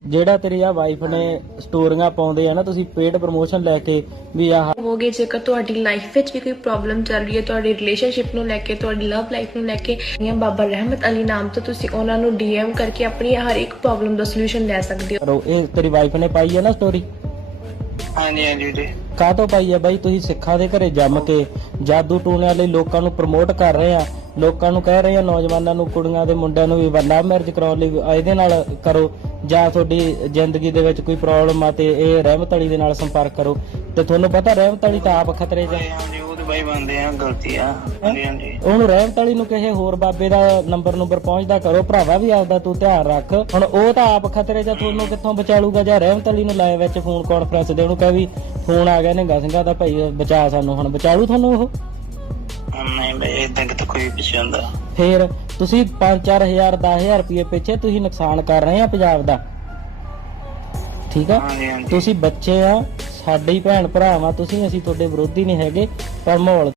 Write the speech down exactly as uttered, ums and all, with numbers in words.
ਜਿਹੜਾ ਤੇਰੀ ਆ ਵਾਈਫ ਨੇ ਸਟੋਰੀਆਂ ਪਾਉਂਦੇ ਆ ਨਾ ਤੁਸੀਂ ਪੇਡ ਪ੍ਰਮੋਸ਼ਨ ਲੈ ਕੇ ਵੀ ਆਹ ਹੋਵੋਗੇ। ਜੇਕਰ ਤੁਹਾਡੀ ਲਾਈਫ ਵਿੱਚ ਵੀ ਕੋਈ ਪ੍ਰੋਬਲਮ ਚੱਲ ਰਹੀ ਹੈ, ਤੁਹਾਡੀ ਰਿਲੇਸ਼ਨਸ਼ਿਪ ਨੂੰ ਲੈ ਕੇ, ਤੁਹਾਡੀ ਲਵ ਲਾਈਫ ਨੂੰ ਲੈ ਕੇ, ਜਾਂ ਬਾਬਾ ਰਹਿਮਤ ਅਲੀ ਨਾਮ ਤੋਂ ਤੁਸੀਂ ਉਹਨਾਂ ਨੂੰ ਡੀਐਮ ਕਰਕੇ ਆਪਣੀ ਹਰ ਇੱਕ ਪ੍ਰੋਬਲਮ ਦਾ ਸੋਲੂਸ਼ਨ ਲੈ ਸਕਦੇ ਹੋ। ਕਰੋ। ਇਹ ਤੇਰੀ ਵਾਈਫ ਨੇ ਪਾਈ ਹੈ ਨਾ ਸਟੋਰੀ? ਹਾਂਜੀ ਹਾਂਜੀ ਜੀ। ਕਾਹਤੋਂ ਪਾਈ ਹੈ ਬਾਈ? ਤੁਸੀਂ ਸਿੱਖਾਂ ਦੇ ਘਰੇ ਜੰਮ ਕੇ ਜਾਦੂ ਟੂਣਿਆਂ ਲਈ ਲੋਕਾਂ ਨੂੰ ਪ੍ਰਮੋਟ ਕਰ ਰਹੇ ਆ, ਲੋਕਾਂ ਨੂੰ ਕਹਿ ਰਹੇ ਆ, ਨੌਜਵਾਨਾਂ ਨੂੰ, ਕੁੜੀਆਂ ਦੇ ਮੁੰਡਿਆਂ ਨੂੰ ਵੀ ਲਵ ਮੈਰਿਜ ਕਰਾਉਣ ਲਈ ਇਹਦੇ ਨਾਲ ਕਰੋ, ਜਾਂ ਤੁਹਾਡੀ ਜ਼ਿੰਦਗੀ ਦੇ ਵਿੱਚ ਕੋਈ ਪ੍ਰੋਬਲਮ ਆ ਤੇ ਇਹ ਰਹਿਮਤ ਅਲੀ ਦੇ ਨਾਲ ਸੰਪਰਕ ਕਰੋ। ਤੇ ਤੁਹਾਨੂੰ ਪਤਾ ਰਹਿਮਤ ਅਲੀ ਤਾਂ ਆਪ ਖਤਰੇ 'ਚ ਹੈ। ਹਾਂਜੀ ਉਹ ਤੇ ਬਾਈ ਬੰਦੇ ਆ, ਗਲਤੀ ਆ। ਹਾਂਜੀ ਹਾਂਜੀ। ਉਹਨੂੰ ਰਹਿਮਤ ਅਲੀ ਨੂੰ ਕਿਸੇ ਹੋਰ ਬਾਬੇ ਦਾ ਨੰਬਰ ਨੰਬਰ ਪਹੁੰਚਦਾ ਕਰੋ ਭਰਾਵਾ, ਵੀ ਆਪਦਾ ਤੂੰ ਧਿਆਨ ਰੱਖ। ਹੁਣ ਉਹ ਤਾਂ ਆਪ ਖਤਰੇ 'ਚ, ਤੁਹਾਨੂੰ ਕਿੱਥੋਂ ਬਚਾਲੂਗਾ? ਜਾਂ ਰਹਿਮਤ ਅਲੀ ਨੂੰ ਲਾਇਆ ਵਿੱਚ ਫੋਨ ਕਾਨਫਰੰਸ ਦੇ, ਉਹਨੂੰ ਕਹਿ ਵੀ ਫੋਨ ਆ ਗਿਆ ਨਿਹੰਗਾ ਸਿੰਘਾਂ ਦਾ, ਭਾਈ ਬਚਾ ਸਾਨੂੰ। ਹੁਣ ਬਚਾਲੂ ਤੁਹਾਨੂੰ ਉਹ? ਨਹੀਂ ਬਾਈ ਏਦਾਂ ਕਿਤੇ ਕੋਈ ਪਿੱਛੇ ਹੁੰਦਾ। ਫੇਰ ਤੁਸੀਂ ਪੰਜ ਚਾਰ ਹਜ਼ਾਰ ਦਸ ਹਜ਼ਾਰ ਰੁਪਏ ਪਿੱਛੇ ਤੁਸੀਂ ਨੁਕਸਾਨ ਕਰ ਰਹੇ ਆ ਪੰਜਾਬ ਦਾ, ਠੀਕ ਆ? ਹਾਂਜੀ ਹਾਂਜੀ। ਤੁਸੀਂ ਬੱਚੇ ਆ, ਸਾਡੇ ਹੀ ਭੈਣ ਭਰਾ ਵਾ ਤੁਸੀਂ, ਅਸੀਂ ਤੁਹਾਡੇ ਵਿਰੋਧੀ ਨਹੀਂ ਹੈਗੇ, ਪਰ ਮਾਹੌਲ